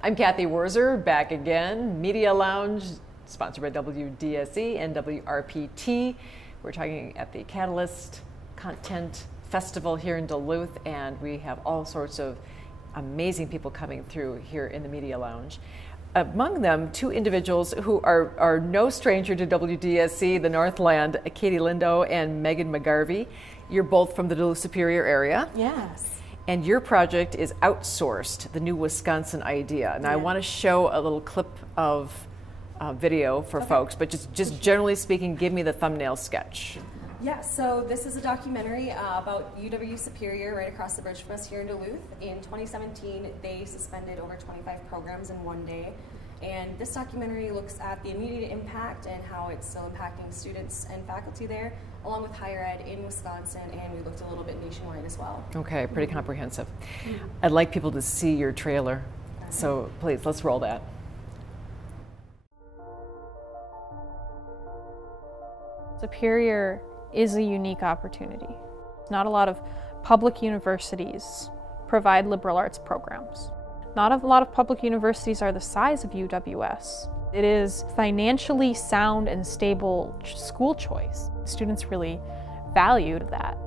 I'm Cathy Wurzer, back again. Media Lounge, sponsored by WDSE and WRPT. We're talking at the Catalyst Content Festival here in Duluth, and we have all sorts of amazing people coming through here in the Media Lounge. Among them, two individuals who are no stranger to WDSE, the Northland, Katie Lindow and Megan McGarvey. You're both from the Duluth Superior area. Yes. And your project is Outsourced, the new Wisconsin idea. And I want to show a little clip of video for folks, but just generally speaking, give me the thumbnail sketch. Yeah, so this is a documentary about UW Superior right across the bridge from us here in Duluth. In 2017, they suspended over 25 programs in one day. And this documentary looks at the immediate impact and how it's still impacting students and faculty there, along with higher ed in Wisconsin, and we looked a little bit nationwide as well. Okay, pretty comprehensive. I'd like people to see your trailer, so please, let's roll that. Superior is a unique opportunity. Not a lot of public universities provide liberal arts programs. Not a lot of public universities are the size of UWS. It is financially sound and stable school choice. Students really valued that.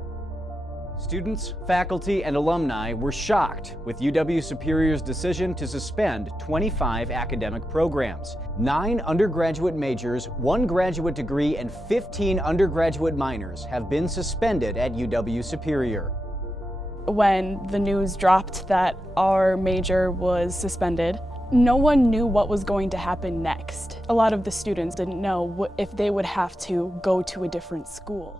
Students, faculty, and alumni were shocked with UW Superior's decision to suspend 25 academic programs. 9 undergraduate majors, 1 graduate degree, and 15 undergraduate minors have been suspended at UW Superior. When the news dropped that our major was suspended, no one knew what was going to happen next. A lot of the students didn't know if they would have to go to a different school.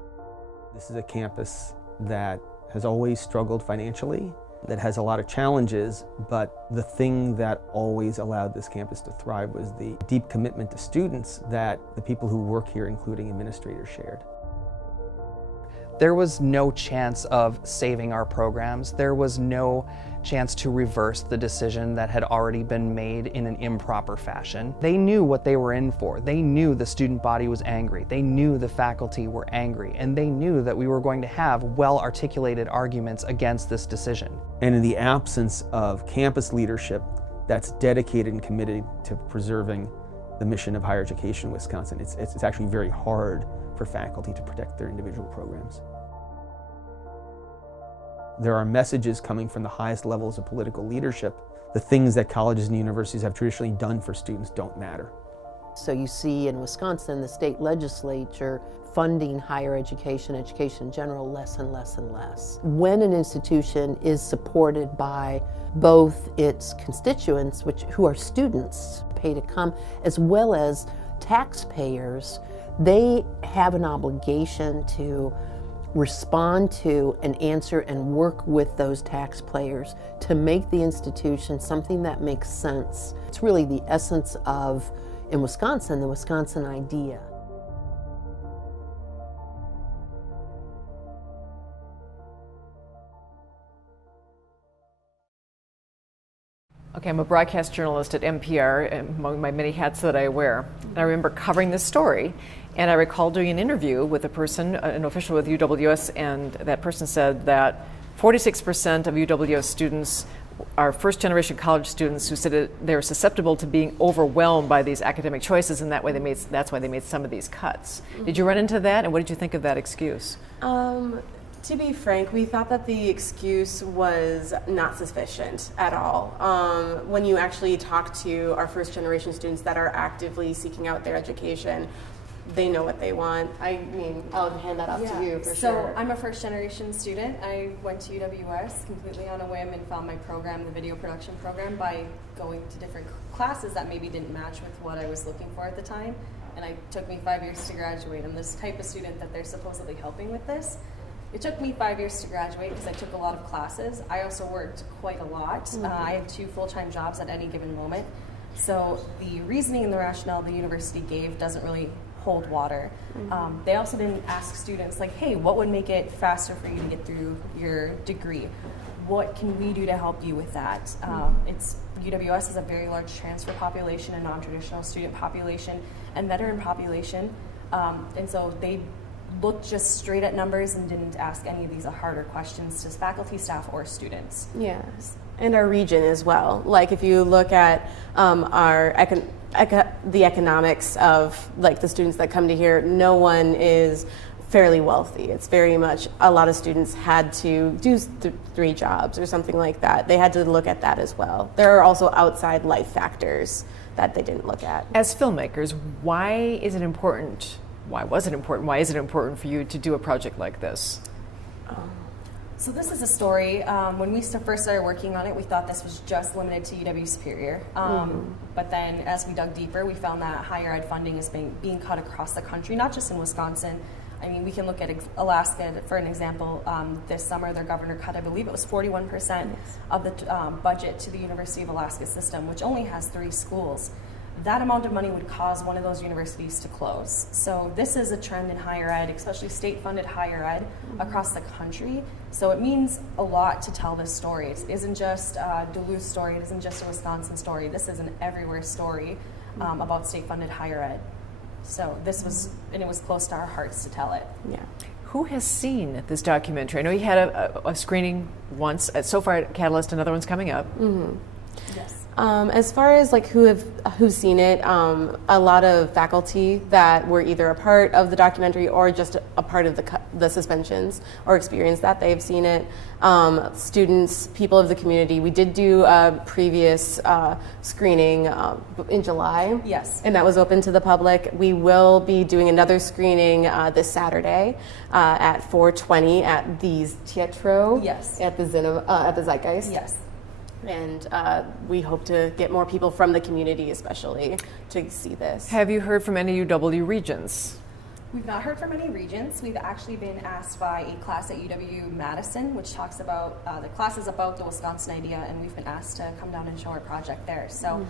This is a campus that has always struggled financially, that has a lot of challenges, but the thing that always allowed this campus to thrive was the deep commitment to students that the people who work here, including administrators, shared. There was no chance of saving our programs. There was no chance to reverse the decision that had already been made in an improper fashion. They knew what they were in for. They knew the student body was angry. They knew the faculty were angry. And they knew that we were going to have well-articulated arguments against this decision. And in the absence of campus leadership that's dedicated and committed to preserving the mission of higher education in Wisconsin, it's actually very hard for faculty to protect their individual programs. There are messages coming from the highest levels of political leadership. The things that colleges and universities have traditionally done for students don't matter. So you see in Wisconsin, the state legislature funding higher education, education in general, less and less and less. When an institution is supported by both its constituents, who are students, pay to come, as well as taxpayers, they have an obligation to respond to and answer and work with those taxpayers to make the institution something that makes sense. It's really the essence of, in Wisconsin, the Wisconsin idea. Okay, I'm a broadcast journalist at NPR, among my many hats that I wear. And I remember covering this story, and I recall doing an interview with a person, an official with UWS, and that person said that 46% of UWS students are first-generation college students who said they're susceptible to being overwhelmed by these academic choices, and that's why they made some of these cuts. Did you run into that, and what did you think of that excuse? To be frank, we thought that the excuse was not sufficient at all. When you actually talk to our first generation students that are actively seeking out their education, they know what they want. I mean, I'll hand that off to you for sure. So I'm a first generation student. I went to UWS completely on a whim and found my program, the video production program, by going to different classes that maybe didn't match with what I was looking for at the time. And it took me 5 years to graduate. I'm this type of student that they're supposedly helping with this. It took me 5 years to graduate because I took a lot of classes. I also worked quite a lot. I had 2 full-time jobs at any given moment. So the reasoning and the rationale the university gave doesn't really hold water. They also didn't ask students like, hey, what would make it faster for you to get through your degree? What can we do to help you with that? UWS has a very large transfer population, a non-traditional student population, and veteran population. And so they looked just straight at numbers and didn't ask any of these harder questions to faculty, staff, or students. Yes. And our region as well. Like if you look at the economics of like the students that come to here, no one is fairly wealthy. It's very much, a lot of students had to do 3 jobs or something like that. They had to look at that as well. There are also outside life factors that they didn't look at. As filmmakers, why is it important? Why was it important? Why is it important for you to do a project like this? So this is a story, when we first started working on it, we thought this was just limited to UW Superior. But then as we dug deeper, we found that higher ed funding is being cut across the country, not just in Wisconsin. I mean, we can look at Alaska for an example. This summer, their governor cut, I believe it was 41% of the budget to the University of Alaska system, which only has 3 schools. That amount of money would cause one of those universities to close. So this is a trend in higher ed, especially state-funded higher ed across the country. So it means a lot to tell this story. It isn't just a Duluth story. It isn't just a Wisconsin story. This is an everywhere story about state-funded higher ed. So this was, and it was close to our hearts to tell it. Yeah. Who has seen this documentary? I know you had a screening once. So far at Catalyst, another one's coming up. Yes. As far as like who's seen it, a lot of faculty that were either a part of the documentary or just a part of the suspensions or experience that they've seen it. Students, people of the community. We did do a previous screening in July. Yes. And that was open to the public. We will be doing another screening this Saturday at 4:20 at the Teatro. Yes. At the Zeitgeist. Yes. And we hope to get more people from the community, especially, to see this. Have you heard from any UW regions? We've not heard from any regions. We've actually been asked by a class at UW-Madison, which talks about, the class is about the Wisconsin idea, and we've been asked to come down and show our project there. So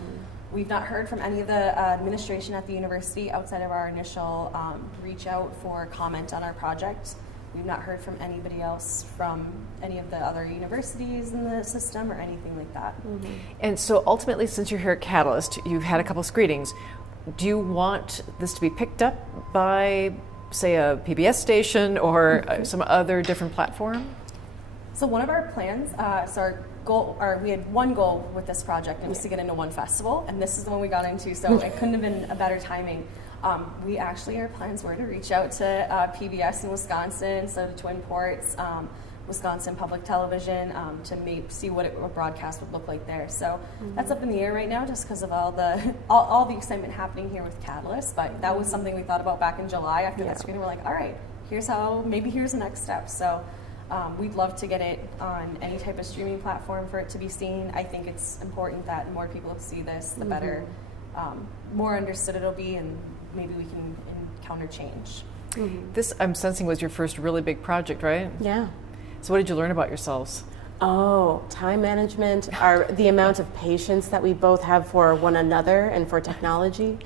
we've not heard from any of the administration at the university outside of our initial reach out for comment on our project. We've not heard from anybody else from any of the other universities in the system or anything like that. And so ultimately, since you're here at Catalyst, you've had a couple screenings. Do you want this to be picked up by, say, a PBS station or some other different platform? So one of our plans, we had one goal with this project, and it was to get into one festival, and this is the one we got into, so it couldn't have been a better timing. Our plans were to reach out to PBS in Wisconsin, so to Twin Ports, Wisconsin Public Television, to see what a broadcast would look like there. So that's up in the air right now, just because of all the excitement happening here with Catalyst. But that was something we thought about back in July after that screening. We're like, all right, here's the next step. So we'd love to get it on any type of streaming platform for it to be seen. I think it's important that the more people see this, the better, more understood it'll be, and maybe we can encounter change. This, I'm sensing, was your first really big project, right? Yeah. So what did you learn about yourselves? Oh, time management, the amount of patience that we both have for one another and for technology.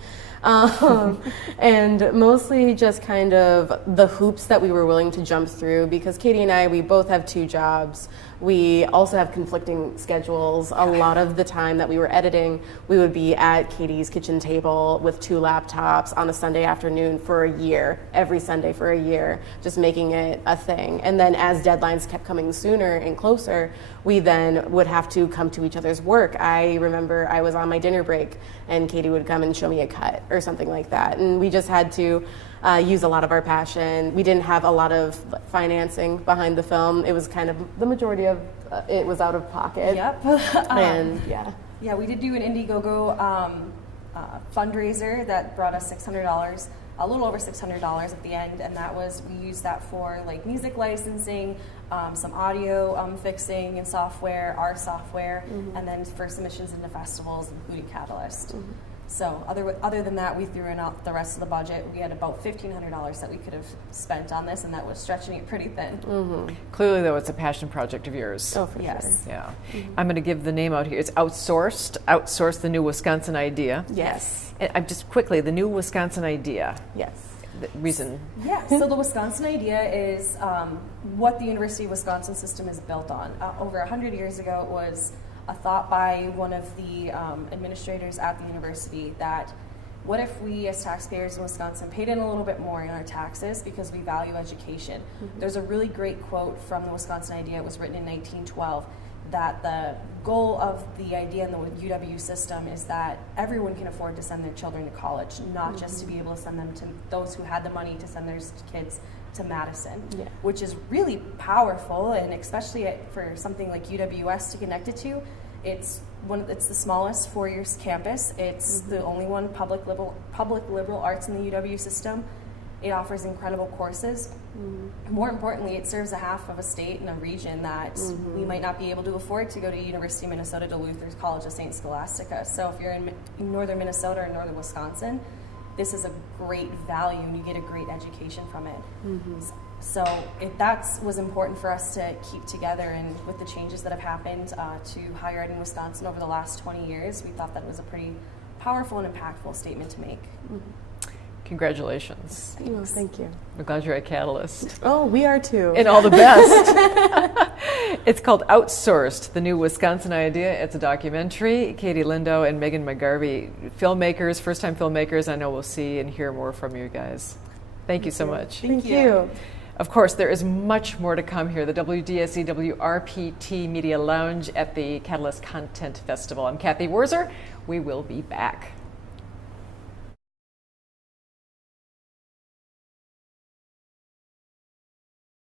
And mostly just kind of the hoops that we were willing to jump through, because Katie and I, we both have 2 jobs. We also have conflicting schedules. A lot of the time that we were editing, we would be at Katie's kitchen table with 2 laptops on a Sunday afternoon for a year, every Sunday for a year, just making it a thing. And then as deadlines kept coming sooner and closer, we then would have to come to each other's work. I remember I was on my dinner break and Katie would come and show me a cut or something like that. And we just had to use a lot of our passion. We didn't have a lot of financing behind the film. It was kind of, the majority of it was out of pocket. Yep. And yeah, we did do an Indiegogo fundraiser that brought us $600, a little over $600 at the end, and we used that for like music licensing, some audio fixing and software, our software, and then for submissions into festivals, including Catalyst. So other than that, we threw in out the rest of the budget. We had about $1,500 that we could have spent on this, and that was stretching it pretty thin. Clearly, though, it's a passion project of yours. Oh, for Yes. sure. Yeah. I'm going to give the name out here. It's Outsourced. Outsourced, the new Wisconsin idea. Yes. And I'm just quickly, the new Wisconsin idea. Yes. The reason. Yeah, so the Wisconsin idea is what the University of Wisconsin system is built on. Over 100 years ago, it was a thought by one of the administrators at the university that what if we as taxpayers in Wisconsin paid in a little bit more in our taxes because we value education. There's a really great quote from the Wisconsin idea. It was written in 1912. that the goal of the idea in the UW system is that everyone can afford to send their children to college, not just to be able to send them to those who had the money to send their kids to Madison, which is really powerful, and especially for something like UWS to connect it to. It's the smallest four-year campus. It's the only one public liberal arts in the UW system. It offers incredible courses. More importantly, it serves a half of a state and a region that we might not be able to afford to go to University of Minnesota Duluth or College of St. Scholastica. So if you're in northern Minnesota or northern Wisconsin, this is a great value and you get a great education from it. So that was important for us to keep together, and with the changes that have happened to higher ed in Wisconsin over the last 20 years, we thought that was a pretty powerful and impactful statement to make. Congratulations. Oh, thank you. We're glad you're at Catalyst. Oh, we are too. And all the best. It's called Outsourced, the new Wisconsin idea. It's a documentary. Katie Lindow and Megan McGarvey, filmmakers, first-time filmmakers. I know we'll see and hear more from you guys. Thank you so much. Thank you. Of course, there is much more to come here. The WDSE WRPT Media Lounge at the Catalyst Content Festival. I'm Cathy Wurzer. We will be back.